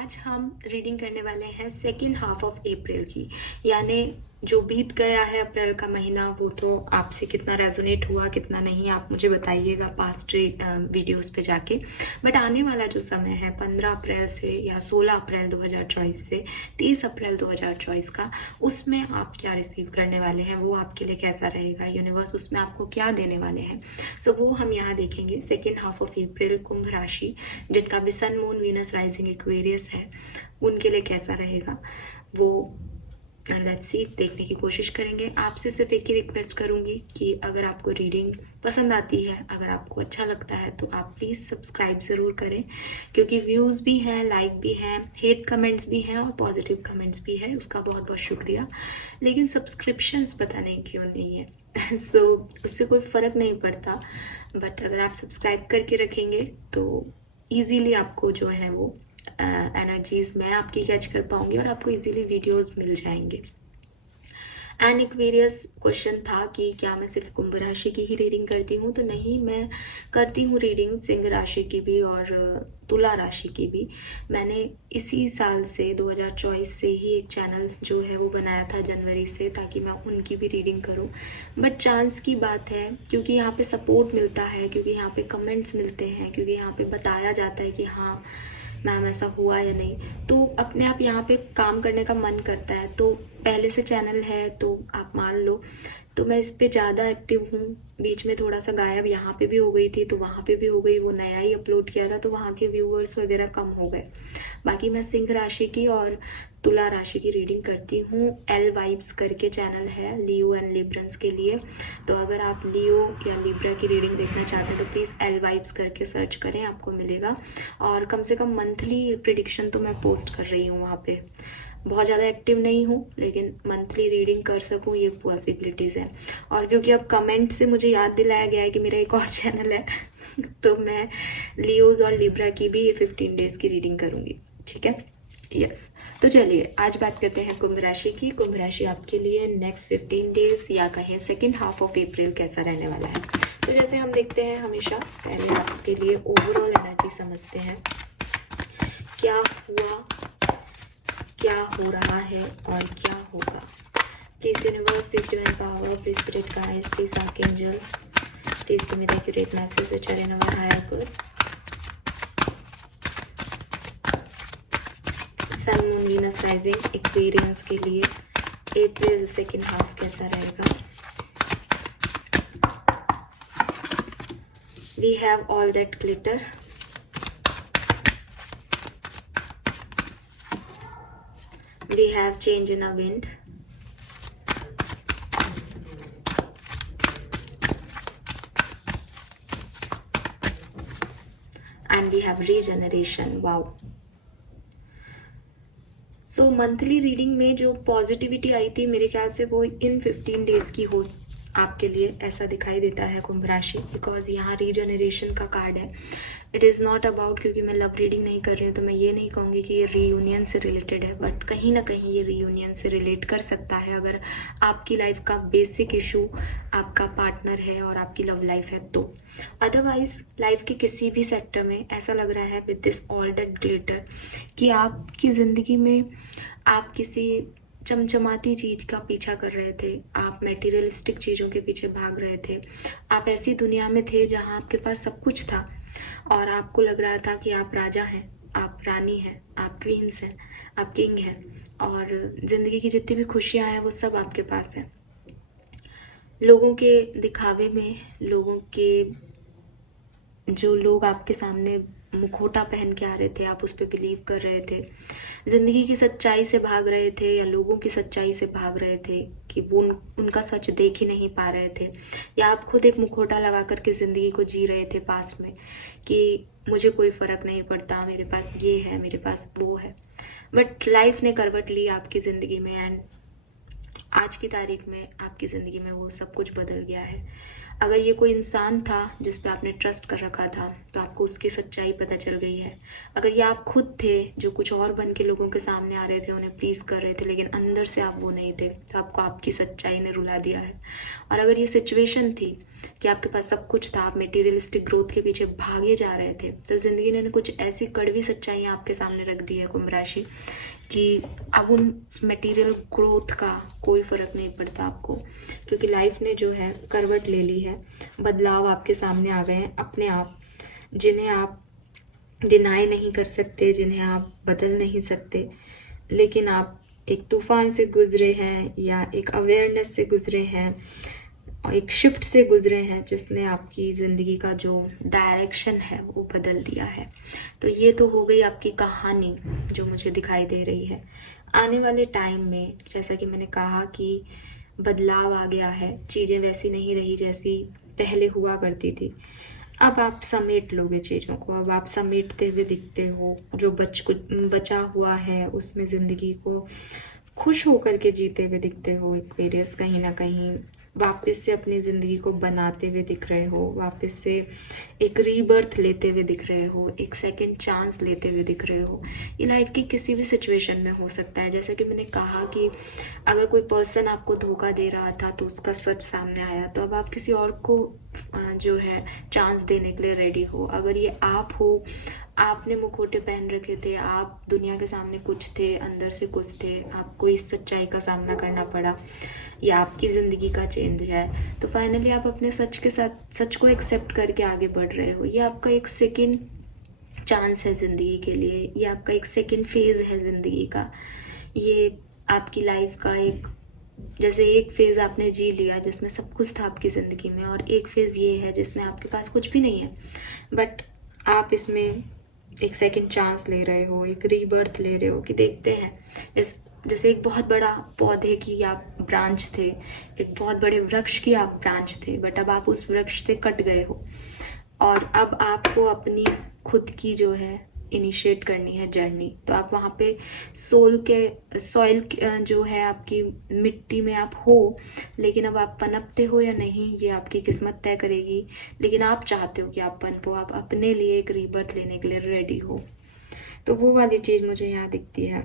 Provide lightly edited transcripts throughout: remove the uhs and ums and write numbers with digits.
आज हम रीडिंग करने वाले हैं सेकेंड हाफ ऑफ अप्रैल की। यानी जो बीत गया है अप्रैल का महीना, वो तो आपसे कितना रेजोनेट हुआ कितना नहीं आप मुझे बताइएगा पास्ट वीडियोस पे जाके। बट आने वाला जो समय है 15 अप्रैल से या 16 अप्रैल 2024 से 30 अप्रैल 2024 का, उसमें आप क्या रिसीव करने वाले हैं, वो आपके लिए कैसा रहेगा, यूनिवर्स उसमें आपको क्या देने वाले हैं। सो वो हम यहाँ देखेंगे। Second half of April Kumbh राशि, जिनका भी sun moon Venus rising Aquarius है, उनके लिए कैसा रहेगा वो लेट्स सी देखने की कोशिश करेंगे। आपसे सिर्फ एक ही रिक्वेस्ट करूंगी कि अगर आपको रीडिंग पसंद आती है, अगर आपको अच्छा लगता है, तो आप प्लीज़ सब्सक्राइब ज़रूर करें, क्योंकि व्यूज़ भी हैं, लाइक भी हैं, हेट कमेंट्स भी हैं और पॉजिटिव कमेंट्स भी है। उसका बहुत बहुत शुक्रिया। लेकिन सब्सक्रिप्शंस पता नहीं क्यों नहीं है सो उससे कोई फ़र्क नहीं पड़ता, बट अगर आप सब्सक्राइब करके रखेंगे तो ईजीली आपको जो है वो एनर्जीज मैं आपकी कैच कर पाऊंगी और आपको इजीली वीडियोस मिल जाएंगे। एंड एक वेरियस क्वेश्चन था कि क्या मैं सिर्फ कुंभ राशि की ही रीडिंग करती हूँ, तो नहीं, मैं करती हूँ रीडिंग सिंह राशि की भी और तुला राशि की भी। मैंने इसी साल से 2024 से ही एक चैनल जो है वो बनाया था जनवरी से, ताकि मैं उनकी भी रीडिंग करूँ। बट चांस की बात है, क्योंकि यहाँ पे सपोर्ट मिलता है, क्योंकि यहाँ पे कमेंट्स मिलते हैं, क्योंकि यहाँ पे बताया जाता है कि हाँ मैम ऐसा हुआ या नहीं, तो अपने आप यहाँ पे काम करने का मन करता है। तो पहले से चैनल है तो आप मान लो, तो मैं इस पे ज़्यादा एक्टिव हूँ। बीच में थोड़ा सा गायब यहाँ पे भी हो गई थी, तो वहाँ पे भी हो गई, वो नया ही अपलोड किया था तो वहाँ के व्यूअर्स वगैरह कम हो गए। बाकी मैं सिंह राशि की और तुला राशि की रीडिंग करती हूँ। एल वाइब्स करके चैनल है लियो एंड लिब्रंस के लिए, तो अगर आप लियो या लिब्रा की रीडिंग देखना चाहते हैं तो प्लीज़ एल वाइब्स करके सर्च करें, आपको मिलेगा। और कम से कम मंथली प्रिडिक्शन तो मैं पोस्ट कर रही हूँ वहाँ पे। बहुत ज़्यादा एक्टिव नहीं हूँ, लेकिन मंथली रीडिंग कर सकूँ ये पॉसिबिलिटीज़ हैं। और क्योंकि अब कमेंट से मुझे याद दिलाया गया है कि मेरा एक और चैनल है तो मैं लियोज और लिब्रा की भी 15 डेज़ की रीडिंग करूँगी, ठीक है। यस, तो चलिए आज बात करते हैं कुंभ राशि की। कुंभ राशि आपके लिए नेक्स्ट 15 डेज या कहें सेकेंड हाफ ऑफ अप्रैल कैसा रहने वाला है। तो जैसे हम देखते हैं हमेशा, पहले आपके लिए ओवरऑल एनर्जी समझते हैं, क्या हुआ, क्या हो रहा है और क्या होगा। Please universe, please divine power, please spirit guides, please archangel, please give me the accurate message which are in our higher goods. Sun moon Venus rising Aquarians के लिए अप्रैल सेकेंड हाफ कैसा रहेगा। We have all that glitter, we have change in a wind, and we have regeneration. wow. So monthly reading में जो positivity आई थी मेरे ख्याल से वो इन 15 डेज की हो आपके लिए, ऐसा दिखाई देता है कुंभ राशि, बिकॉज यहाँ रीजनरेशन का कार्ड है। इट इज़ नॉट अबाउट, क्योंकि मैं लव रीडिंग नहीं कर रही हूँ तो मैं ये नहीं कहूँगी कि ये रीयूनियन से रिलेटेड है, बट कहीं ना कहीं ये रीयूनियन से रिलेट कर सकता है अगर आपकी लाइफ का बेसिक इशू आपका पार्टनर है और आपकी लव लाइफ है तो। अदरवाइज लाइफ के किसी भी सेक्टर में ऐसा लग रहा है with this all that glitter कि आपकी ज़िंदगी में आप किसी चमचमाती चीज़ का पीछा कर रहे थे, आप मटेरियलिस्टिक चीज़ों के पीछे भाग रहे थे, आप ऐसी दुनिया में थे जहाँ आपके पास सब कुछ था और आपको लग रहा था कि आप राजा हैं, आप रानी हैं, आप क्वींस हैं, आप किंग हैं और ज़िंदगी की जितनी भी खुशियाँ हैं वो सब आपके पास हैं। लोगों के दिखावे में, लोगों के जो लोग आपके सामने मुखौटा पहन के आ रहे थे, आप उस पर बिलीव कर रहे थे, ज़िंदगी की सच्चाई से भाग रहे थे या लोगों की सच्चाई से भाग रहे थे कि वो उनका सच देख ही नहीं पा रहे थे, या आप खुद एक मुखौटा लगा करके ज़िंदगी को जी रहे थे पास में कि मुझे कोई फ़र्क नहीं पड़ता, मेरे पास ये है, मेरे पास वो है। बट लाइफ ने करवट ली आपकी ज़िंदगी में एंड आज की तारीख में आपकी ज़िंदगी में वो सब कुछ बदल गया है। अगर ये कोई इंसान था जिस पे आपने ट्रस्ट कर रखा था तो आपको उसकी सच्चाई पता चल गई है। अगर ये आप खुद थे जो कुछ और बन के लोगों के सामने आ रहे थे, उन्हें प्लीज़ कर रहे थे, लेकिन अंदर से आप वो नहीं थे, तो आपको आपकी सच्चाई ने रुला दिया है। और अगर ये सिचुएशन थी कि आपके पास सब कुछ था, आप मटेरियलिस्टिक ग्रोथ के पीछे भागे जा रहे थे, तो ज़िंदगी ने कुछ ऐसी कड़वी सच्चाइयाँ आपके सामने रख दी है कुंभ राशि कि अब उन मटेरियल ग्रोथ का कोई फ़र्क नहीं पड़ता आपको, क्योंकि लाइफ ने जो है करवट ले ली है। बदलाव आपके सामने आ गए हैं अपने आप, जिन्हें आप डिनाई नहीं कर सकते, जिन्हें आप बदल नहीं सकते, लेकिन आप एक तूफान से गुजरे हैं या एक अवेयरनेस से गुजरे हैं और एक शिफ्ट से गुजरे हैं जिसने आपकी ज़िंदगी का जो डायरेक्शन है वो बदल दिया है। तो ये तो हो गई आपकी कहानी जो मुझे दिखाई दे रही है। आने वाले टाइम में जैसा कि मैंने कहा कि बदलाव आ गया है, चीज़ें वैसी नहीं रही जैसी पहले हुआ करती थी। अब आप समेट लोगे चीज़ों को, अब आप समेटते हुए दिखते हो, जो बचा हुआ है उसमें ज़िंदगी को खुश होकर के जीते हुए दिखते हो। एक्वेरियस कहीं ना कहीं वापस से अपनी ज़िंदगी को बनाते हुए दिख रहे हो, वापस से एक रीबर्थ लेते हुए दिख रहे हो, एक सेकंड चांस लेते हुए दिख रहे हो। ये लाइफ की किसी भी सिचुएशन में हो सकता है। जैसा कि मैंने कहा कि अगर कोई पर्सन आपको धोखा दे रहा था तो उसका सच सामने आया, तो अब आप किसी और को जो है चांस देने के लिए रेडी हो। अगर ये आप हो, आपने मुखौटे पहन रखे थे, आप दुनिया के सामने कुछ थे, अंदर से कुछ थे, आपको इस सच्चाई का सामना करना पड़ा, या आपकी ज़िंदगी का चेंज है, तो फाइनली आप अपने सच के साथ सच को एक्सेप्ट करके आगे बढ़ रहे हो। ये आपका एक सेकंड चांस है ज़िंदगी के लिए, ये आपका एक सेकंड फेज़ है ज़िंदगी का। ये आपकी लाइफ का एक, जैसे एक फेज़ आपने जी लिया जिसमें सब कुछ था आपकी ज़िंदगी में, और एक फेज़ ये है जिसमें आपके पास कुछ भी नहीं है, बट आप इसमें एक सेकंड चांस ले रहे हो, एक रीबर्थ ले रहे हो कि देखते हैं इस, जैसे एक बहुत बड़ा पौधे की आप ब्रांच थे, एक बहुत बड़े वृक्ष की आप ब्रांच थे, बट अब आप उस वृक्ष से कट गए हो और अब आपको अपनी खुद की जो है इनिशिएट करनी है जर्नी। तो आप वहाँ पे सॉइल जो है आपकी मिट्टी में आप हो, लेकिन अब आप पनपते हो या नहीं ये आपकी किस्मत तय करेगी। लेकिन आप चाहते हो कि आप पनपो, आप अपने लिए एक रीबर्थ लेने के लिए रेडी हो। तो वो वाली चीज़ मुझे यहाँ दिखती है।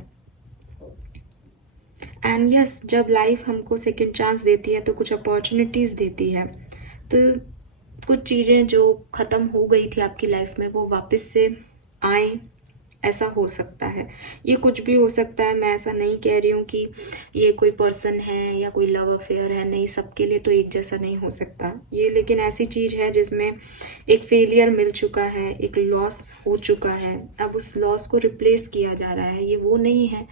एंड यस, जब लाइफ हमको सेकेंड चांस देती है तो कुछ अपॉर्चुनिटीज़ देती है, तो कुछ चीज़ें जो ख़त्म हो गई थी आपकी लाइफ में वो वापस से आए, ऐसा हो सकता है। ये कुछ भी हो सकता है, मैं ऐसा नहीं कह रही हूँ कि ये कोई पर्सन है या कोई लव अफेयर है, नहीं, सबके लिए तो एक जैसा नहीं हो सकता ये। लेकिन ऐसी चीज़ है जिसमें एक फेलियर मिल चुका है, एक लॉस हो चुका है, अब उस लॉस को रिप्लेस किया जा रहा है। ये वो नहीं है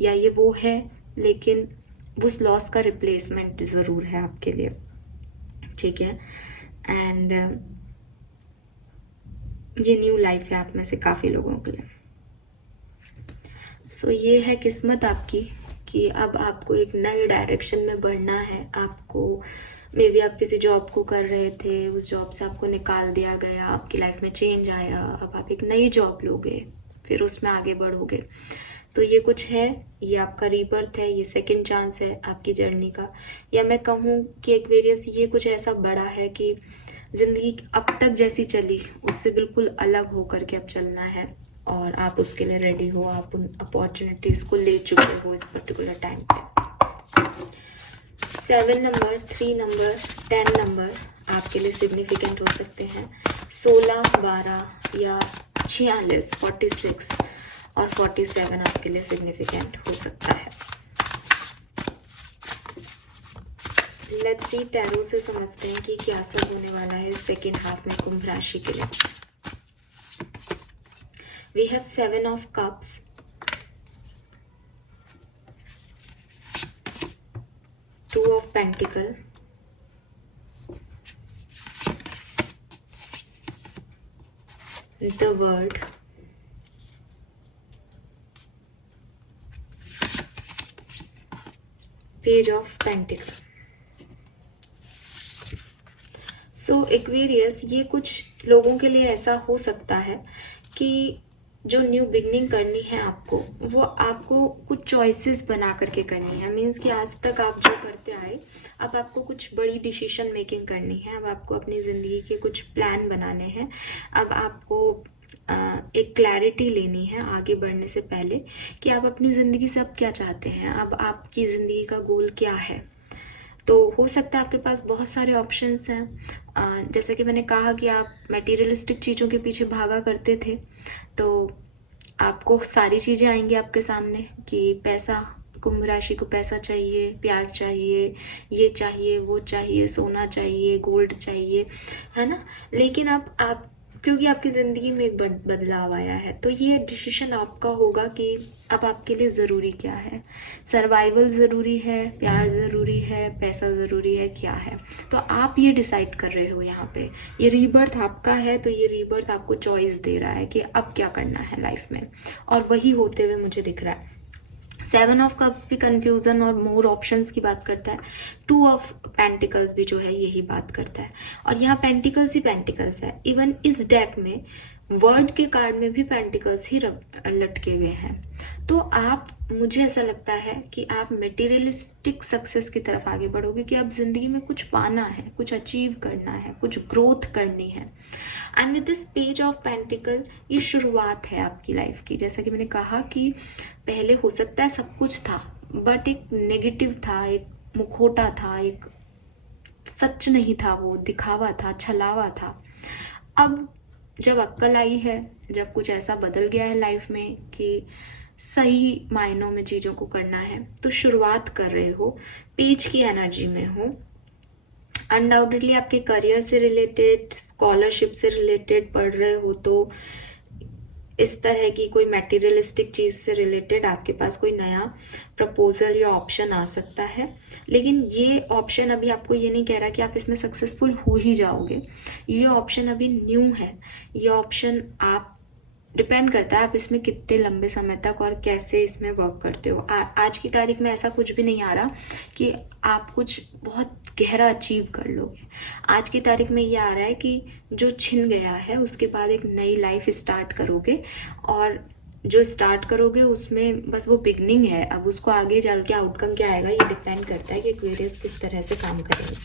या ये वो है, लेकिन उस लॉस का रिप्लेसमेंट ज़रूर है आपके लिए, ठीक है। एंड ये न्यू लाइफ है आप में से काफ़ी लोगों के लिए। सो ये है किस्मत आपकी कि अब आपको एक नए डायरेक्शन में बढ़ना है। आपको मे बी आप किसी जॉब को कर रहे थे, उस जॉब से आपको निकाल दिया गया, आपकी लाइफ में चेंज आया, अब आप एक नई जॉब लोगे, फिर उसमें आगे बढ़ोगे। तो ये कुछ है, ये आपका रीबर्थ है, ये सेकंड चांस है आपकी जर्नी का। या मैं कहूँ कि एक्वेरियस ये कुछ ऐसा बड़ा है कि ज़िंदगी अब तक जैसी चली उससे बिल्कुल अलग होकर के अब चलना है, और आप उसके लिए रेडी हो, आप उन अपॉर्चुनिटीज़ को ले चुके हो इस पर्टिकुलर टाइम पे। 7 नंबर, 3 नंबर, 10 नंबर आपके लिए सिग्निफिकेंट हो सकते हैं। 16, 12 या 46, 46 और 47 आपके लिए सिग्निफिकेंट हो सकता है। लेट्स सी, टैरो से समझते हैं कि क्या सब होने वाला है सेकेंड हाफ में कुंभ राशि के लिए। We have 7 of Cups, Two of Pentacles, the World, Page of Pentacles. So Aquarius, ये कुछ लोगों के लिए ऐसा हो सकता है कि जो न्यू बिगनिंग करनी है आपको, वो आपको कुछ चॉइसेस बना करके करनी है। मीन्स कि आज तक आप जो करते आए, अब आपको कुछ बड़ी डिसीजन मेकिंग करनी है, अब आपको अपनी ज़िंदगी के कुछ प्लान बनाने हैं, अब आपको एक क्लैरिटी लेनी है आगे बढ़ने से पहले कि आप अपनी ज़िंदगी से अब क्या चाहते हैं, अब आपकी ज़िंदगी का गोल क्या है। तो हो सकता है आपके पास बहुत सारे ऑप्शंस हैं। जैसे कि मैंने कहा कि आप मटेरियलिस्टिक चीज़ों के पीछे भागा करते थे, तो आपको सारी चीज़ें आएंगी आपके सामने कि पैसा, कुंभ राशि को पैसा चाहिए, प्यार चाहिए, ये चाहिए, वो चाहिए, सोना चाहिए, गोल्ड चाहिए, है ना। लेकिन अब आप, क्योंकि आपकी ज़िंदगी में एक बदलाव आया है, तो ये डिसीजन आपका होगा कि अब आपके लिए ज़रूरी क्या है। सर्वाइवल ज़रूरी है, प्यार ज़रूरी है, पैसा ज़रूरी है, क्या है। तो आप ये डिसाइड कर रहे हो यहाँ पे। ये रीबर्थ आपका है, तो ये रीबर्थ आपको चॉइस दे रहा है कि अब क्या करना है लाइफ में, और वही होते हुए मुझे दिख रहा है। 7 ऑफ कप्स भी कंफ्यूजन और मोर ऑप्शंस की बात करता है। 2 ऑफ पेंटिकल्स भी जो है यही बात करता है, और यहाँ पेंटिकल्स ही पेंटिकल्स है। इवन इस डेक में वर्ड के कार्ड में भी पेंटिकल्स ही लटके हुए हैं। तो आप, मुझे ऐसा लगता है कि आप मटेरियलिस्टिक सक्सेस की तरफ आगे बढ़ोगे, कि अब जिंदगी में कुछ पाना है, कुछ अचीव करना है, कुछ ग्रोथ करनी है। And with this page of pentacle, ये शुरुआत है आपकी लाइफ की। जैसा कि मैंने कहा कि पहले हो सकता है सब कुछ था, बट एक नेगेटिव था, एक मुखौटा था, एक सच नहीं था, वो दिखावा था, छलावा था। अब जब अक्ल आई है, जब कुछ ऐसा बदल गया है लाइफ में कि सही मायनों में चीज़ों को करना है, तो शुरुआत कर रहे हो, पेज की एनर्जी में हो। अनडाउटेडली आपके करियर से रिलेटेड, स्कॉलरशिप से रिलेटेड पढ़ रहे हो, तो इस तरह की कोई मटेरियलिस्टिक चीज़ से रिलेटेड आपके पास कोई नया प्रपोजल या ऑप्शन आ सकता है। लेकिन ये ऑप्शन अभी आपको ये नहीं कह रहा कि आप इसमें सक्सेसफुल हो ही जाओगे। ये ऑप्शन अभी न्यू है। ये ऑप्शन आप, डिपेंड करता है आप इसमें कितने लंबे समय तक और कैसे इसमें वर्क करते हो। आज की तारीख में ऐसा कुछ भी नहीं आ रहा कि आप कुछ बहुत गहरा अचीव कर लोगे। आज की तारीख में ये आ रहा है कि जो छिन गया है उसके बाद एक नई लाइफ स्टार्ट करोगे, और जो स्टार्ट करोगे उसमें बस वो बिगनिंग है। अब उसको आगे चल के आउटकम क्या आएगा, ये डिपेंड करता है कि एक्वेरियस किस तरह से काम करेंगे।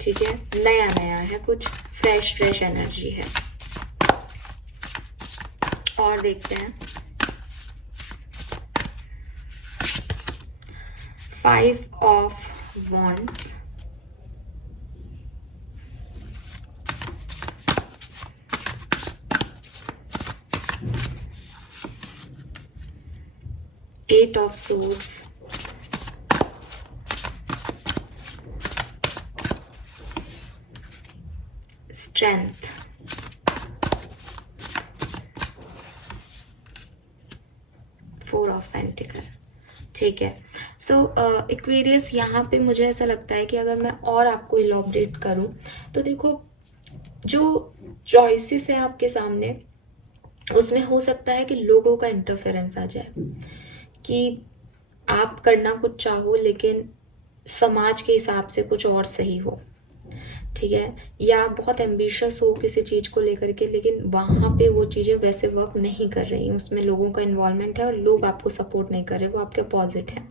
ठीक है, नया नया है, कुछ फ्रेश एनर्जी है। और देखते हैं 5 of wands, eight of swords, strength, four of pentacle. ठीक है, सो एक्वेरियस, यहाँ पे मुझे ऐसा लगता है कि अगर मैं और आपको इलॉबरेट करूँ तो देखो, जो चॉइसेस है आपके सामने, उसमें हो सकता है कि लोगों का इंटरफेरेंस आ जाए, कि आप करना कुछ चाहो लेकिन समाज के हिसाब से कुछ और सही हो। ठीक है, या बहुत एम्बिशियस हो किसी चीज़ को लेकर के, लेकिन वहाँ पे वो चीज़ें वैसे वर्क नहीं कर रही हैं, उसमें लोगों का इन्वॉल्वमेंट है और लोग आपको सपोर्ट नहीं कर रहे, वो आपके अपोजिट है।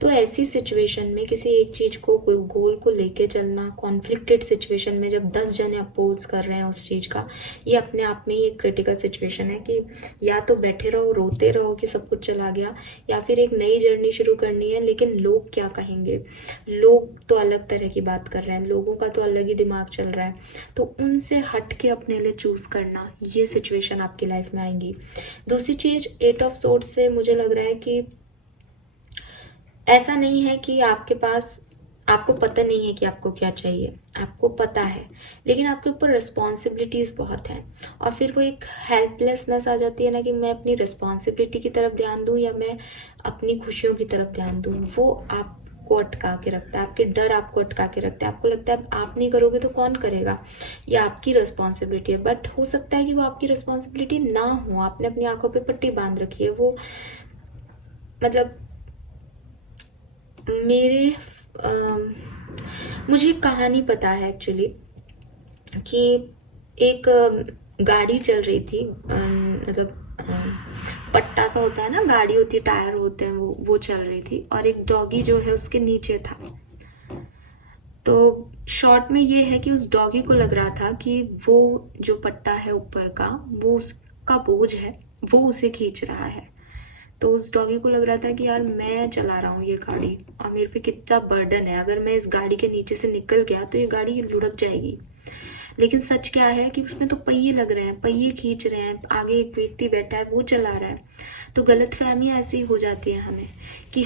तो ऐसी सिचुएशन में किसी एक चीज़ को, कोई गोल को लेके चलना, कॉन्फ्लिक्टेड सिचुएशन में जब 10 जने अपोज कर रहे हैं उस चीज़ का, ये अपने आप में ही एक क्रिटिकल सिचुएशन है कि या तो बैठे रहो, रोते रहो कि सब कुछ चला गया, या फिर एक नई जर्नी शुरू करनी है, लेकिन लोग क्या कहेंगे, लोग तो अलग तरह की बात कर रहे हैं, लोगों का तो अलग ही दिमाग चल रहा है, तो उनसे हट के अपने लिए चूज़ करना, ये सिचुएशन आपकी लाइफ में आएंगी। दूसरी चीज़, 8 ऑफ सोर्ड्स से मुझे लग रहा है कि ऐसा नहीं है कि आपके पास, आपको पता नहीं है कि आपको क्या चाहिए, आपको पता है, लेकिन आपके ऊपर रिस्पॉन्सिबिलिटीज़ बहुत है, और फिर वो एक हेल्पलेसनेस आ जाती है ना, कि मैं अपनी रिस्पॉन्सिबिलिटी की तरफ ध्यान दूँ या मैं अपनी खुशियों की तरफ ध्यान दूँ। वो आपको अटका के रखता है, आपके डर आपको अटका के रखता है, आपको लगता है आप नहीं करोगे तो कौन करेगा, ये आपकी रिस्पॉन्सिबिलिटी है। बट हो सकता है कि वो आपकी रिस्पॉन्सिबिलिटी ना हो, आपने अपनी आंखों पर पट्टी बांध रखी है। वो मतलब मुझे कहानी पता है एक्चुअली, कि एक गाड़ी चल रही थी, मतलब पट्टा सा होता है ना, गाड़ी होती है, टायर होते हैं, वो चल रही थी, और एक डॉगी जो है उसके नीचे था। तो शॉर्ट में ये है कि उस डॉगी को लग रहा था कि वो जो पट्टा है ऊपर का, वो उसका बोझ है, वो उसे खींच रहा है। तो उस डॉगी को लग रहा था कि यार मैं चला रहा हूँ ये गाड़ी और मेरे पे कितना बर्डन है, अगर मैं इस गाड़ी के नीचे से निकल गया तो ये गाड़ी लुढ़क जाएगी। लेकिन सच क्या है कि उसमें तो पहिए लग रहे हैं, पहिए खींच रहे हैं, आगे एक व्यक्ति बैठा है वो चला रहा है। तो गलतफहमी ऐसी हो जाती है हमें कि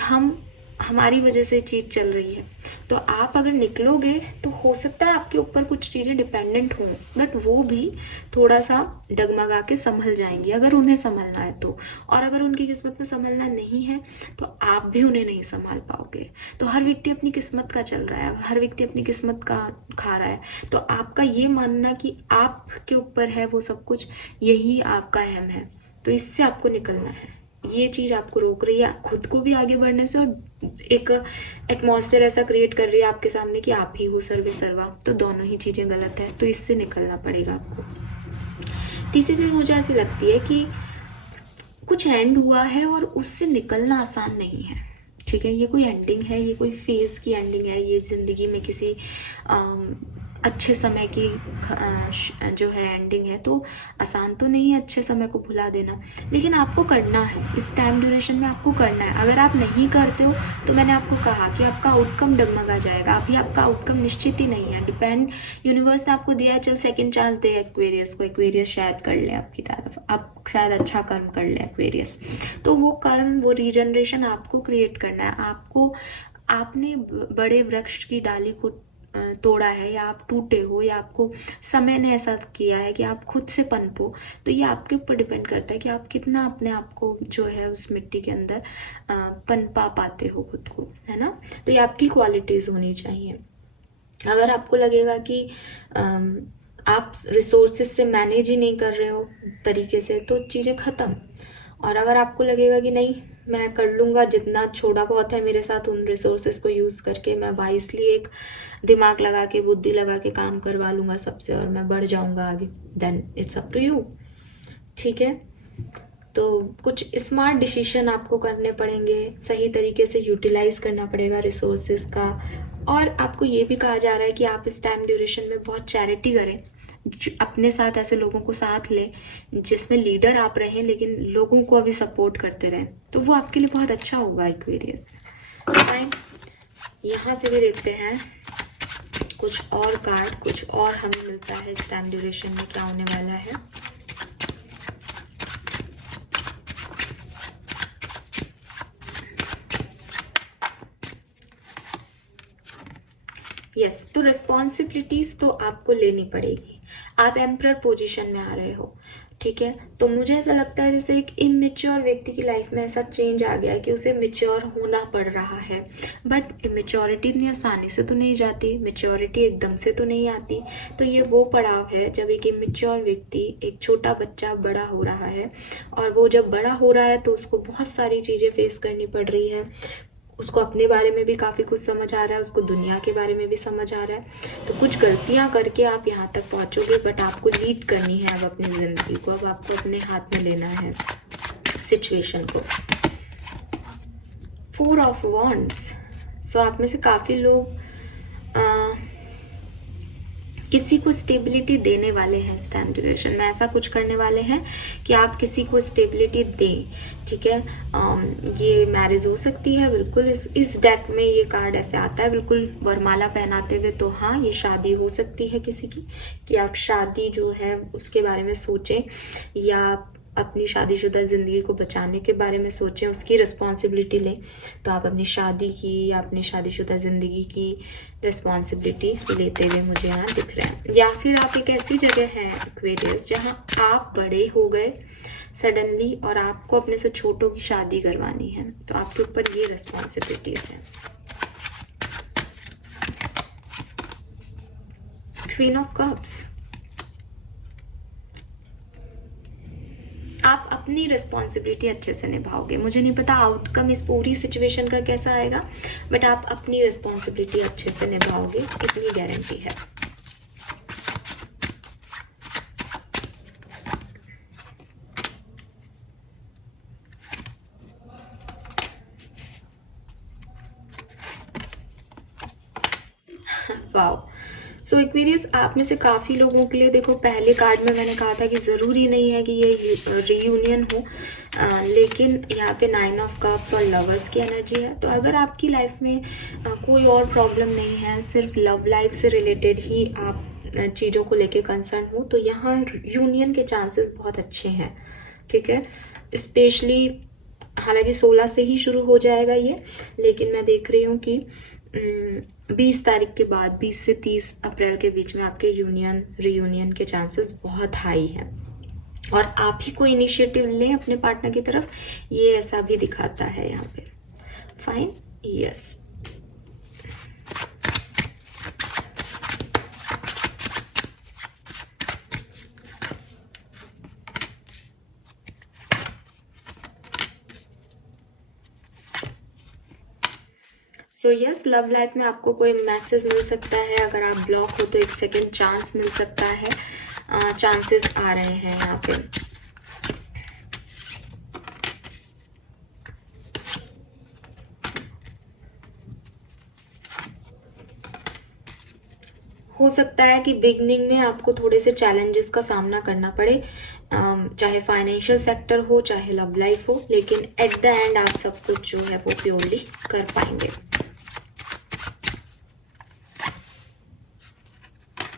हमारी वजह से चीज़ चल रही है। तो आप अगर निकलोगे तो हो सकता है आपके ऊपर कुछ चीज़ें डिपेंडेंट हों, बट वो भी थोड़ा सा डगमगा के संभल जाएंगी अगर उन्हें संभलना है तो। और अगर उनकी किस्मत में संभलना नहीं है तो आप भी उन्हें नहीं संभाल पाओगे। तो हर व्यक्ति अपनी किस्मत का चल रहा है, हर व्यक्ति अपनी किस्मत का खा रहा है। तो आपका ये मानना कि आपके ऊपर है वो सब कुछ, यही आपका अहम है। तो इससे आपको निकलना है, ये चीज़ आपको रोक रही है खुद को भी आगे बढ़ने से, और एक एटमॉस्फेयर ऐसा क्रिएट कर रही है आपके सामने कि आप ही हो सर्वे सर्वा। तो दोनों ही चीज़ें गलत है, तो इससे निकलना पड़ेगा आपको। तीसरी चीज़ मुझे ऐसी लगती है कि कुछ एंड हुआ है और उससे निकलना आसान नहीं है। ठीक है, ये कोई एंडिंग है, ये कोई फेज की एंडिंग है, ये ज़िंदगी में किसी अच्छे समय की जो है एंडिंग है। तो आसान तो नहीं है अच्छे समय को भुला देना, लेकिन आपको करना है, इस टाइम ड्यूरेशन में आपको करना है। अगर आप नहीं करते हो तो मैंने आपको कहा कि आपका आउटकम डगमगा जाएगा। अभी आपका आउटकम निश्चित ही नहीं है, डिपेंड, यूनिवर्स ने आपको दिया है, चल सेकंड चांस दे एक्वेरियस को, एक्वेरियस शायद कर ले आपकी तरफ, आप शायद अच्छा कर्म कर ले एक्वेरियस। तो वो कर्म, वो रीजनरेशन आपको क्रिएट करना है। आपको, आपने बड़े वृक्ष की डाली को तोड़ा है, या आप टूटे हो, या आपको समय ने ऐसा किया है कि आप खुद से पनपो। तो ये आपके ऊपर डिपेंड करता है कि आप कितना अपने आप को जो है उस मिट्टी के अंदर पनपा पाते हो खुद को, है ना। तो ये आपकी क्वालिटीज होनी चाहिए। अगर आपको लगेगा कि आप रिसोर्सेज से मैनेज ही नहीं कर रहे हो तरीके से, तो चीज़ें ख़त्म। और अगर आपको लगेगा कि नहीं मैं कर लूँगा, जितना छोटा बहुत है मेरे साथ, उन रिसोर्सेज को यूज़ करके मैं वाइसली एक दिमाग लगा के, बुद्धि लगा के काम करवा लूँगा सबसे और मैं बढ़ जाऊँगा आगे, then it's up to you. ठीक है, तो कुछ स्मार्ट डिसीजन आपको करने पड़ेंगे, सही तरीके से यूटिलाइज करना पड़ेगा रिसोर्सेज का। और आपको ये भी कहा जा रहा है कि आप इस टाइम ड्यूरेशन में बहुत चैरिटी करें, अपने साथ ऐसे लोगों को साथ लें जिसमें लीडर आप रहें लेकिन लोगों को अभी सपोर्ट करते रहें, तो वो आपके लिए बहुत अच्छा होगा एक्वेरियस। फाइन, यहाँ से भी देखते हैं कुछ और कार्ड, कुछ और हमें मिलता है इस टाइम ड्यूरेशन में क्या होने वाला है। यस, तो रिस्पॉन्सिबिलिटीज तो आपको लेनी पड़ेगी। आप एम्परर पोजीशन में आ रहे हो, ठीक है। तो मुझे ऐसा लगता है जैसे एक इमेच्योर व्यक्ति की लाइफ में ऐसा चेंज आ गया है कि उसे मेच्योर होना पड़ रहा है। बट मेच्योरिटी इतनी आसानी से तो नहीं जाती, मेच्योरिटी एकदम से तो नहीं आती। तो ये वो पड़ाव है जब एक इमेच्योर व्यक्ति, एक छोटा बच्चा बड़ा हो रहा है, और वो जब बड़ा हो रहा है तो उसको बहुत सारी चीज़ें फेस करनी पड़ रही है। उसको अपने बारे में भी काफ़ी कुछ समझ आ रहा है, उसको दुनिया के बारे में भी समझ आ रहा है। तो कुछ गलतियां करके आप यहाँ तक पहुँचोगे, बट आपको लीड करनी है अब अपनी ज़िंदगी को। अब आपको अपने हाथ में लेना है सिचुएशन को। 4 ऑफ वॉन्ड्स। सो आप में से काफ़ी लोग किसी को स्टेबिलिटी देने वाले हैं इस टाइम ड्यूरेशन में। ऐसा कुछ करने वाले हैं कि आप किसी को स्टेबिलिटी दें, ठीक है। ये मैरिज हो सकती है, बिल्कुल इस डेक में ये कार्ड ऐसे आता है बिल्कुल वरमाला पहनाते हुए। तो हाँ, ये शादी हो सकती है किसी की, कि आप शादी जो है उसके बारे में सोचें, या अपनी शादीशुदा ज़िंदगी को बचाने के बारे में सोचें, उसकी रिस्पॉन्सिबिलिटी लें। तो आप अपनी शादी की या अपनी शादीशुदा ज़िंदगी की रिस्पॉन्सिबिलिटी लेते हुए मुझे यहाँ दिख रहे हैं। या फिर आप एक ऐसी जगह हैं एक्वेरियस जहाँ आप बड़े हो गए सडनली और आपको अपने से छोटों की शादी करवानी है, तो आपके ऊपर ये रिस्पॉन्सिबिलिटीज़ हैं। Queen of cups. आप अपनी रिस्पॉन्सिबिलिटी अच्छे से निभाओगे। मुझे नहीं पता आउटकम इस पूरी सिचुएशन का कैसा आएगा, बट आप अपनी रिस्पॉन्सिबिलिटी अच्छे से निभाओगे, इतनी गारंटी है। वाओ, सो एक्वेरियस, आप में से काफ़ी लोगों के लिए, देखो पहले कार्ड में मैंने कहा था कि ज़रूरी नहीं है कि ये रीयूनियन हो, लेकिन यहाँ पे 9 ऑफ कप्स और लवर्स की एनर्जी है। तो अगर आपकी लाइफ में कोई और प्रॉब्लम नहीं है, सिर्फ लव लाइफ से रिलेटेड ही आप चीज़ों को लेके कंसर्न हो, तो यहाँ यूनियन के चांसेस बहुत अच्छे हैं, ठीक है। स्पेशली हालांकि 16 से ही शुरू हो जाएगा ये, लेकिन मैं देख रही हूँ कि 20 तारीख के बाद 20 से 30 अप्रैल के बीच में आपके रीयूनियन के चांसेस बहुत हाई हैं। और आप ही कोई इनिशिएटिव लें अपने पार्टनर की तरफ, ये ऐसा भी दिखाता है यहाँ पे। Fine, yes. So yes, love life में आपको कोई मैसेज मिल सकता है। अगर आप ब्लॉक हो तो एक सेकेंड चांस मिल सकता है, चांसेस आ रहे हैं यहाँ पे। हो सकता है कि बिगनिंग में आपको थोड़े से चैलेंजेस का सामना करना पड़े, चाहे फाइनेंशियल सेक्टर हो चाहे लव लाइफ हो, लेकिन एट द एंड आप सब कुछ जो है वो प्योरली कर पाएंगे।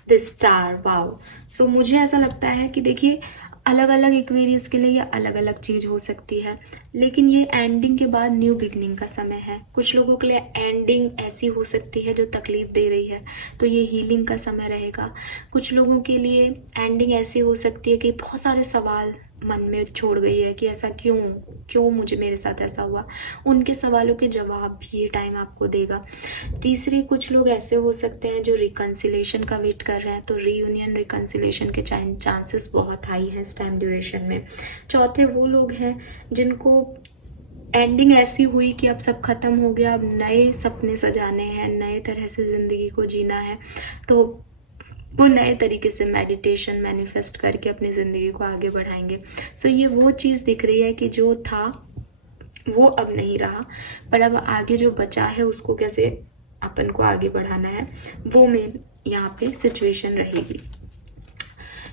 The star, wow. सो मुझे ऐसा लगता है कि देखिए, अलग अलग एक्वेरियस के लिए ये अलग अलग चीज़ हो सकती है, लेकिन ये एंडिंग के बाद न्यू बिगनिंग का समय है। कुछ लोगों के लिए एंडिंग ऐसी हो सकती है जो तकलीफ दे रही है, तो ये हीलिंग का समय रहेगा। कुछ लोगों के लिए एंडिंग ऐसी हो सकती है कि बहुत सारे सवाल मन में छोड़ गई है कि ऐसा क्यों मुझे, मेरे साथ ऐसा हुआ। उनके सवालों के जवाब भी ये टाइम आपको देगा। तीसरे, कुछ लोग ऐसे हो सकते हैं जो रिकन्सिलेशन का वेट कर रहे हैं, तो रीयूनियन रिकन्सिलेशन के चांसेस बहुत हाई है इस टाइम ड्यूरेशन में। चौथे, वो लोग हैं जिनको एंडिंग ऐसी हुई कि अब सब खत्म हो गया, अब नए सपने सजाने हैं, नए तरह से ज़िंदगी को जीना है, तो वो नए तरीके से मेडिटेशन मैनिफेस्ट करके अपनी ज़िंदगी को आगे बढ़ाएंगे। सो ये वो चीज़ दिख रही है कि जो था वो अब नहीं रहा, पर अब आगे जो बचा है उसको कैसे अपन को आगे बढ़ाना है, वो मेन यहाँ पे सिचुएशन रहेगी।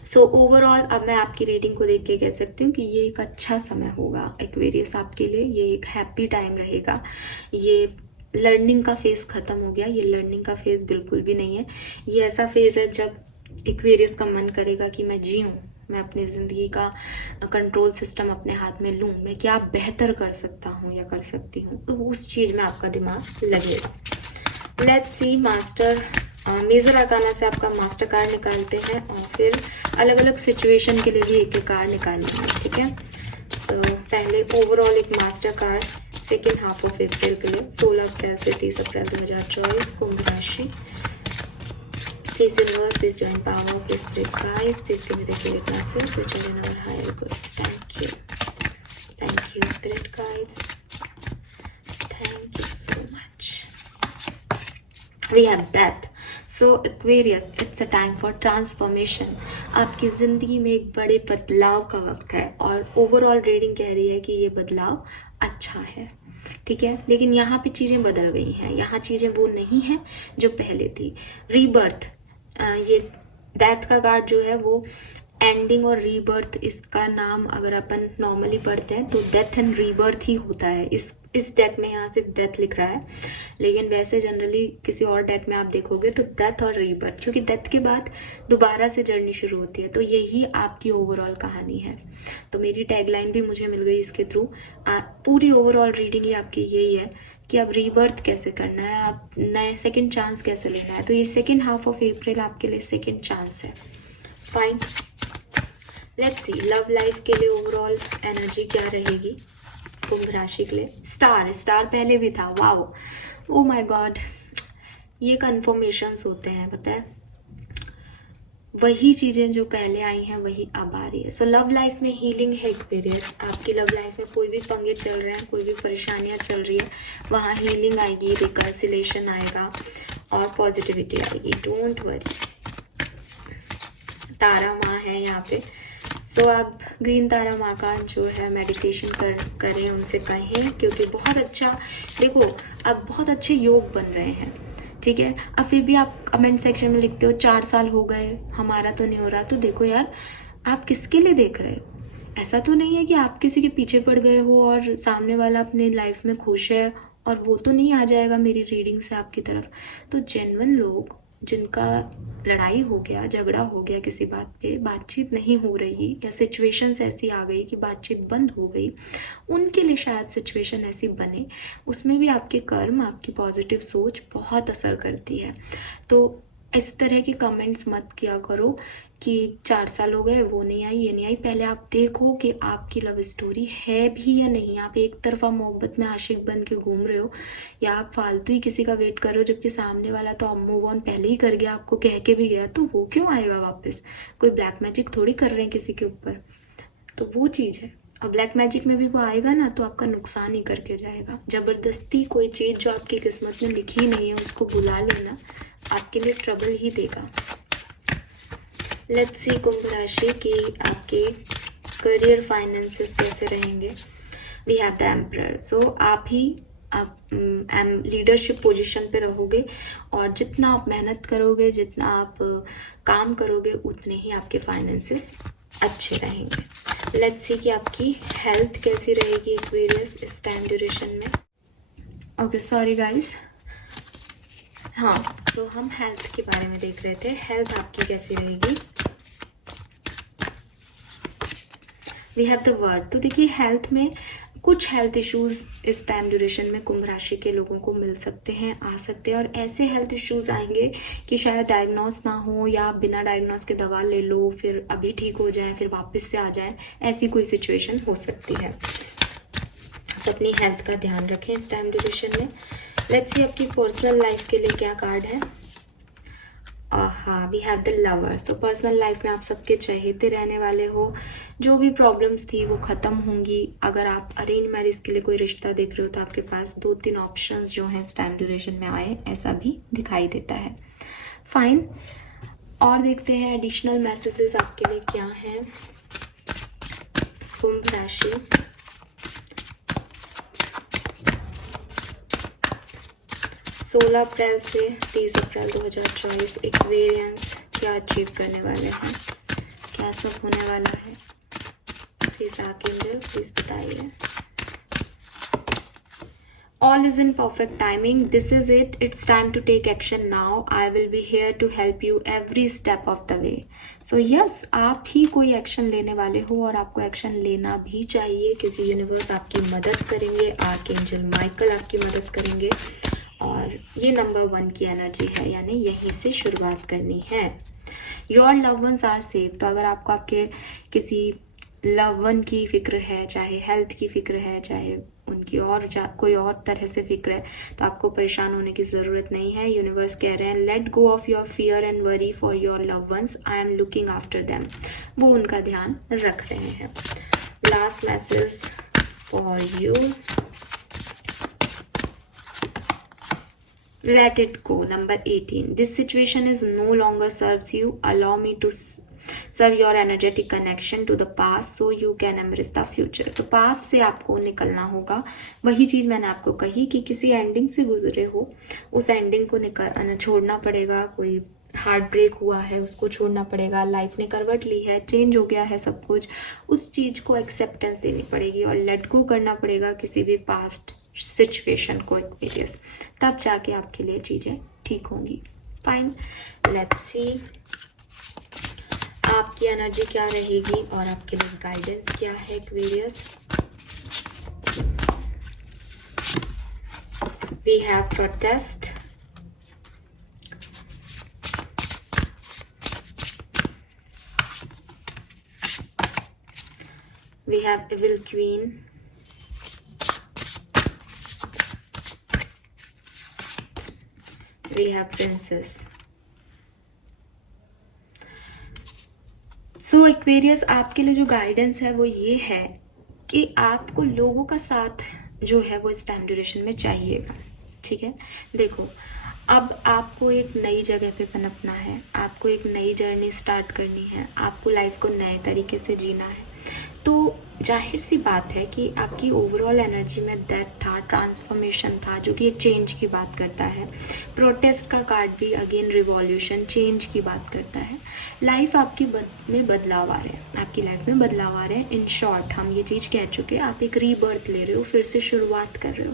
सो ओवरऑल अब मैं आपकी रीडिंग को देख के कह सकती हूँ कि ये एक अच्छा समय होगा एक्वेरियस आपके लिए। ये एक हैप्पी टाइम रहेगा। ये लर्निंग का फेज़ ख़त्म हो गया, ये लर्निंग का फेज़ बिल्कुल भी नहीं है। ये ऐसा फेज़ है जब एक्वेरियस का मन करेगा कि मैं जीऊँ, मैं अपनी ज़िंदगी का कंट्रोल सिस्टम अपने हाथ में लूँ, मैं क्या बेहतर कर सकता हूँ या कर सकती हूँ, तो उस चीज़ में आपका दिमाग लगेगा। Let's see master, major arcana से आपका मास्टर कार्ड निकालते हैं और फिर अलग अलग सिचुएशन के लिए भी एक एक कार्ड निकाल लेंगे, ठीक है। तो पहले ओवरऑल एक master card second half of अप्रैल के लिए, 16 अप्रैल से 30 अप्रैल 2024, कुंभ राशि। Please universe, please join power, please spread guys, please give me the accurate message which are in our higher goods. Thank you spirit guides, thank you so much. We have death. So Aquarius, it's a time for transformation. आपकी ज़िंदगी में एक बड़े बदलाव का वक्त है और ओवरऑल रीडिंग कह रही है कि ये बदलाव अच्छा है, ठीक है। लेकिन यहाँ पे चीज़ें बदल गई हैं, यहाँ चीज़ें वो नहीं हैं जो पहले थी। रीबर्थ, ये डेथ का कार्ड जो है वो एंडिंग और रीबर्थ, इसका नाम अगर अपन नॉर्मली पढ़ते हैं तो डेथ एंड रीबर्थ ही होता है। इस डेक में यहाँ सिर्फ डेथ लिख रहा है, लेकिन वैसे जनरली किसी और डेक में आप देखोगे तो डेथ और रीबर्थ, क्योंकि डेथ के बाद दोबारा से जर्नी शुरू होती है। तो यही आपकी ओवरऑल कहानी है। तो मेरी टैगलाइन भी मुझे मिल गई इसके थ्रू। पूरी ओवरऑल रीडिंग ही आपकी यही है कि अब रीबर्थ कैसे करना है, आप नए सेकेंड चांस कैसे लेना है। तो ये सेकेंड हाफ ऑफ अप्रैल आपके लिए सेकेंड चांस है। Fine, let's see love life के लिए ओवरऑल एनर्जी क्या रहेगी कुंभ राशि के लिए। स्टार पहले भी था, वाओ, ओ माय गॉड। ये कन्फर्मेशंस होते हैं, पता है, वही चीज़ें जो पहले आई हैं वही अब आ रही है। सो लव लाइफ में हीलिंग है एक्वेरियस। आपकी लव लाइफ में कोई भी पंगे चल रहे हैं, कोई भी परेशानियां चल रही है, वहाँ हीलिंग आएगी, रिकन्सिलेशन आएगा और पॉजिटिविटी आएगी। Don't worry. तारा माँ है यहाँ पे। सो आप ग्रीन तारा माँ का जो है मेडिटेशन करें, उनसे कहें, क्योंकि बहुत अच्छा, देखो अब बहुत अच्छे योग बन रहे हैं। ठीक है। अब फिर भी आप कमेंट सेक्शन में लिखते हो 4 साल हो गए हमारा तो नहीं हो रहा, तो देखो यार आप किसके लिए देख रहे हो? ऐसा तो नहीं है कि आप किसी के पीछे पड़ गए हो और सामने वाला अपने लाइफ में खुश है और वो तो नहीं आ जाएगा मेरी रीडिंग से आपकी तरफ। तो जेन्युइन लोग जिनका लड़ाई हो गया, झगड़ा हो गया, किसी बात पे बातचीत नहीं हो रही या सिचुएशंस ऐसी आ गई कि बातचीत बंद हो गई, उनके लिए शायद सिचुएशन ऐसी बने। उसमें भी आपके कर्म, आपकी पॉजिटिव सोच बहुत असर करती है। तो इस तरह के कमेंट्स मत किया करो कि 4 साल हो गए, वो नहीं आई, ये नहीं आई। पहले आप देखो कि आपकी लव स्टोरी है भी या नहीं। आप एक तरफा मोहब्बत में आशिक बन के घूम रहे हो या आप फालतू ही किसी का वेट कर रहे हो, जबकि सामने वाला तो मूव ऑन पहले ही कर गया, आपको कह के भी गया, तो वो क्यों आएगा वापस? कोई ब्लैक मैजिक थोड़ी कर रहे हैं किसी के ऊपर, तो वो चीज़ है। और ब्लैक मैजिक में भी वो आएगा ना तो आपका नुकसान ही करके जाएगा। ज़बरदस्ती कोई चीज़ जो आपकी किस्मत में लिखी नहीं है उसको बुला लेना आपके लिए ट्रबल ही देगा। लेट्स सी कुंभ राशि की आपके करियर फाइनेंसेस कैसे रहेंगे। We have the emperor. सो आप लीडरशिप पोजीशन पे रहोगे और जितना आप मेहनत करोगे, जितना आप काम करोगे, उतने ही आपके फाइनेंसेस अच्छे रहेंगे। लेट्स सी कि आपकी हेल्थ कैसी रहेगी एक्वेरियस इस टाइम ड्यूरेशन में। Okay, sorry guys. हाँ, तो हम हेल्थ के बारे में देख रहे थे, हेल्थ आपकी कैसी रहेगी। We have the world. तो देखिए हेल्थ में कुछ हेल्थ इश्यूज इस टाइम ड्यूरेशन में कुंभ राशि के लोगों को मिल सकते हैं, आ सकते हैं, और ऐसे हेल्थ इश्यूज आएंगे कि शायद डायग्नोस ना हो या आप बिना डायग्नोस के दवा ले लो, फिर अभी ठीक हो जाए, फिर वापस से आ जाए, ऐसी कोई सिचुएशन हो सकती है। तो अपनी हेल्थ का ध्यान रखें इस टाइम ड्यूरेशन में। लेट्स सी आपकी पर्सनल लाइफ के लिए क्या कार्ड है। हाँ, we have the lover. So personal life में आप सबके चहेते रहने वाले हो। जो भी प्रॉब्लम्स थी वो ख़त्म होंगी। अगर आप अरेंज मैरिज के लिए कोई रिश्ता देख रहे हो तो आपके पास 2-3 ऑप्शंस जो हैं इस टाइम ड्यूरेशन में आए, ऐसा भी दिखाई देता है। फाइन, और देखते हैं एडिशनल मैसेजेस आपके लिए क्या हैं। कुंभ राशि, 16 अप्रैल से 30 अप्रैल 2024 एक्वेरियंस क्या अचीव करने वाले हैं, क्या सब होने वाला है। प्लीज आर्कएंजल प्लीज बताइए। All is in perfect timing. This is it. It's time to take action now. I will be here to help you every step of the way. So yes, आप ही कोई action लेने वाले हो और आपको action लेना भी चाहिए, क्योंकि यूनिवर्स आपकी मदद करेंगे, आर्कएंजल माइकल आपकी मदद करेंगे, और ये नंबर 1 की एनर्जी है, यानी यहीं से शुरुआत करनी है। Your loved ones are safe. तो अगर आपको आपके किसी लव वन की फिक्र है, चाहे हेल्थ की फिक्र है, चाहे उनकी और कोई और तरह से फिक्र है, तो आपको परेशान होने की ज़रूरत नहीं है। यूनिवर्स कह रहे हैं let go of your fear and worry for your loved ones, I am looking after them. वो उनका ध्यान रख रहे हैं। Last message for you, let it go. Number 18. This situation is no longer serves you. Allow me to serve your energetic connection to the past so you can embrace the future. तो past से आपको निकलना होगा। वही चीज़ मैंने आपको कही कि किसी एंडिंग से गुजरे हो, उस एंडिंग को छोड़ना पड़ेगा। कोई हार्ट ब्रेक हुआ है उसको छोड़ना पड़ेगा। लाइफ ने करवट ली है, चेंज हो गया है सब कुछ, उस चीज़ को एक्सेप्टेंस देनी पड़ेगी और लेट गो करना पड़ेगा किसी भी पास्ट सिचुएशन को एक्सपीरियंस, तब जाके आपके लिए चीज़ें ठीक होंगी। फाइन, लेट्स सी आपकी एनर्जी क्या रहेगी और आपके लिए गाइडेंस क्या है Aquarius. We have protest, we have evil queen, we have princess. So Aquarius आपके लिए जो गाइडेंस है वो ये है कि आपको लोगों का साथ जो है वो इस टाइम ड्यूरेशन में चाहिएगा। ठीक है, देखो अब आपको एक नई जगह पे पनपना है, आपको एक नई जर्नी स्टार्ट करनी है, आपको लाइफ को नए तरीके से जीना है। तो जाहिर सी बात है कि आपकी ओवरऑल एनर्जी में डेथ था, ट्रांसफॉर्मेशन था, जो कि एक चेंज की बात करता है। प्रोटेस्ट का कार्ड भी अगेन रिवॉल्यूशन, चेंज की बात करता है। लाइफ आपकी में बदलाव आ रहे हैं, आपकी लाइफ में बदलाव आ रहे हैं। इन शॉर्ट हम ये चीज़ कह चुके हैं, आप एक रीबर्थ ले रहे हो, फिर से शुरुआत कर रहे हो।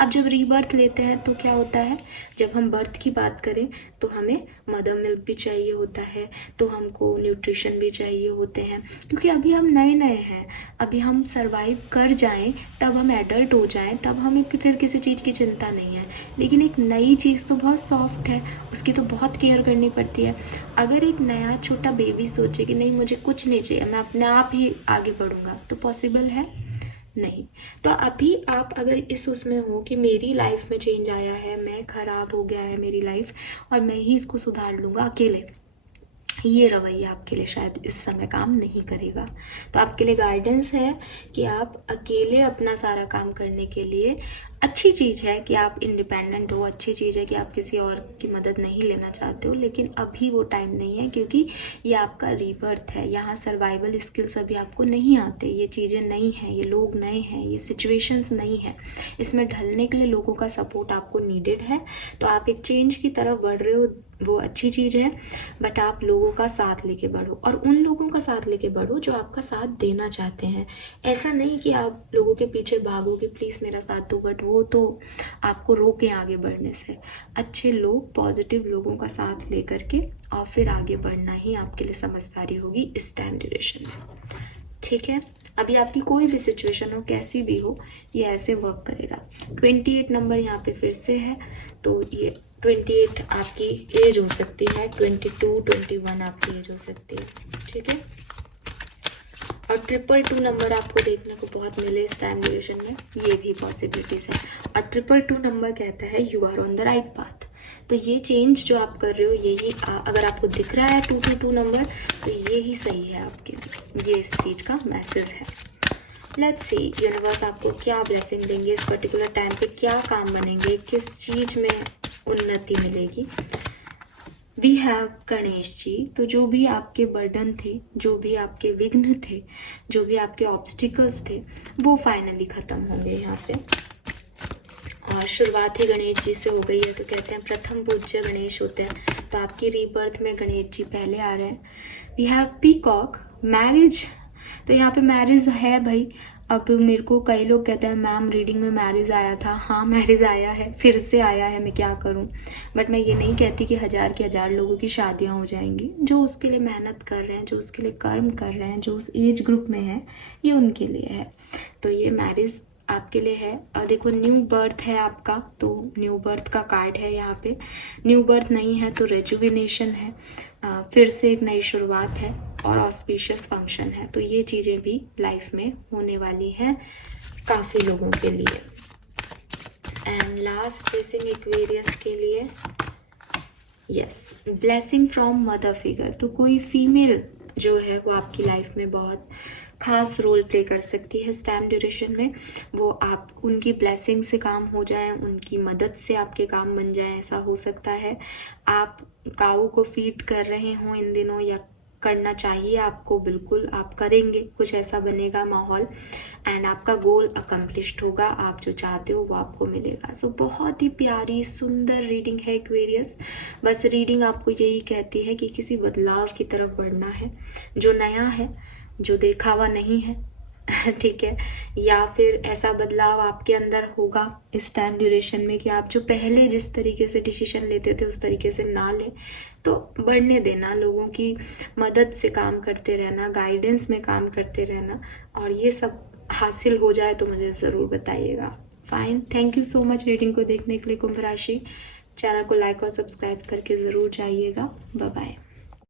अब जब रीबर्थ लेते हैं तो क्या होता है, जब हम बर्थ की बात करें तो हमें मदर मिल्क भी चाहिए होता है, तो हमको न्यूट्रिशन भी चाहिए होते हैं, क्योंकि अभी हम नए नए हैं। अभी हम सरवाइव कर जाएं, तब हम एडल्ट हो जाएं, तब हमें फिर किसी चीज़ की चिंता नहीं है। लेकिन एक नई चीज़ तो बहुत सॉफ्ट है, उसकी तो बहुत केयर करनी पड़ती है। अगर एक नया छोटा बेबी सोचे कि नहीं मुझे कुछ नहीं चाहिए, मैं अपने आप ही आगे बढ़ूंगा, तो पॉसिबल है नहीं। तो अभी आप अगर इस उसमें हो कि मेरी लाइफ में चेंज आया है, मैं ख़राब हो गया है मेरी लाइफ और मैं ही इसको सुधार लूँगा अकेले, ये रवैया आपके लिए शायद इस समय काम नहीं करेगा। तो आपके लिए गाइडेंस है कि आप अकेले अपना सारा काम करने के लिए, अच्छी चीज़ है कि आप इंडिपेंडेंट हो, अच्छी चीज़ है कि आप किसी और की मदद नहीं लेना चाहते हो, लेकिन अभी वो टाइम नहीं है, क्योंकि ये आपका रीबर्थ है। यहाँ सर्वाइवल स्किल्स अभी आपको नहीं आते, ये चीज़ें नई हैं, ये लोग नए हैं, ये सिचुएशंस नई हैं, इसमें ढलने के लिए लोगों का सपोर्ट आपको नीडेड है। तो आप एक चेंज की तरफ बढ़ रहे हो, वो अच्छी चीज़ है, बट आप लोगों का साथ लेके बढ़ो, और उन लोगों का साथ लेके बढ़ो जो आपका साथ देना चाहते हैं। ऐसा नहीं कि आप लोगों के पीछे भागो कि प्लीज़ मेरा साथ दो, बट वो तो आपको रोके आगे बढ़ने से। अच्छे लोग, पॉजिटिव लोगों का साथ लेकर के और फिर आगे बढ़ना ही आपके लिए समझदारी होगी इस टाइम ड्यूरेशन में। ठीक है, अभी आपकी कोई भी सिचुएशन हो, कैसी भी हो, ये ऐसे वर्क करेगा। 28 नंबर यहाँ पे फिर से है, तो ये 28 आपकी एज हो सकती है, 22, 21 आपकी एज हो सकती है। ठीक है, और 222 नंबर आपको देखने को बहुत मिले इस टाइम ड्यूरेशन में, ये भी पॉसिबिलिटीज़ है। और 222 नंबर कहता है you are on the right path. तो ये चेंज जो आप कर रहे हो, यही अगर आपको दिख रहा है 222 नंबर, तो ये ही सही है आपके लिए, ये इस चीज़ का मैसेज है। लेट्स सी यूनिवर्स आपको क्या ब्लेसिंग देंगे इस पर्टिकुलर टाइम पे, क्या काम बनेंगे, किस चीज़ में उन्नति मिलेगी। We have Ganesh ji. तो जो भी आपके बर्डन थे, जो भी आपके विघ्न थे, जो भी आपके ऑब्स्टिकल्स थे, वो फाइनली ख़त्म होंगे यहाँ पे। और शुरुआत ही गणेश जी से हो गई है, तो कहते हैं प्रथम पूज्य गणेश होते हैं, तो आपकी रीबर्थ में गणेश जी पहले आ रहे हैं। We have peacock, marriage. तो यहाँ पे मैरिज है भाई। अब मेरे को कई लोग कहते हैं मैम रीडिंग में मैरिज आया था। हाँ, मैरिज आया है, फिर से आया है, मैं क्या करूं। बट मैं ये नहीं कहती कि 1000 के 1000 लोगों की शादियां हो जाएंगी। जो उसके लिए मेहनत कर रहे हैं, जो उसके लिए कर्म कर रहे हैं, जो उस एज ग्रुप में है, ये उनके लिए है। तो ये मैरिज आपके लिए है। और देखो न्यू बर्थ है आपका, तो न्यू बर्थ का कार्ड है यहाँ पे। न्यू बर्थ नहीं है तो रेजुविनेशन है, फिर से एक नई शुरुआत है, और ऑस्पिशियस फंक्शन है। तो ये चीज़ें भी लाइफ में होने वाली हैं काफ़ी लोगों के लिए। एंड लास्ट ब्लेसिंग एक्वेरियस के लिए, yes, blessing from mother figure. तो कोई फीमेल जो है वो आपकी लाइफ में बहुत खास रोल प्ले कर सकती है इस टाइम ड्यूरेशन में। वो आप उनकी ब्लेसिंग से काम हो जाए, उनकी मदद से आपके काम बन जाए, ऐसा हो सकता है। आप काऊ को फीड कर रहे हों इन दिनों, या करना चाहिए आपको, बिल्कुल आप करेंगे, कुछ ऐसा बनेगा माहौल, एंड आपका गोल अकम्प्लिश्ड होगा। आप जो चाहते हो वो आपको मिलेगा। सो बहुत ही प्यारी सुंदर रीडिंग है एक्वेरियस। बस रीडिंग आपको यही कहती है कि किसी बदलाव की तरफ बढ़ना है, जो नया है, जो देखावा नहीं है। ठीक है, या फिर ऐसा बदलाव आपके अंदर होगा इस टाइम ड्यूरेशन में कि आप जो पहले जिस तरीके से डिसीजन लेते थे उस तरीके से ना लें। तो बढ़ने देना, लोगों की मदद से काम करते रहना, गाइडेंस में काम करते रहना, और ये सब हासिल हो जाए तो मुझे ज़रूर बताइएगा। Fine, thank you so much reading को देखने के लिए कुंभ राशि। चैनल को लाइक और सब्सक्राइब करके ज़रूर जाइएगा। Bye bye.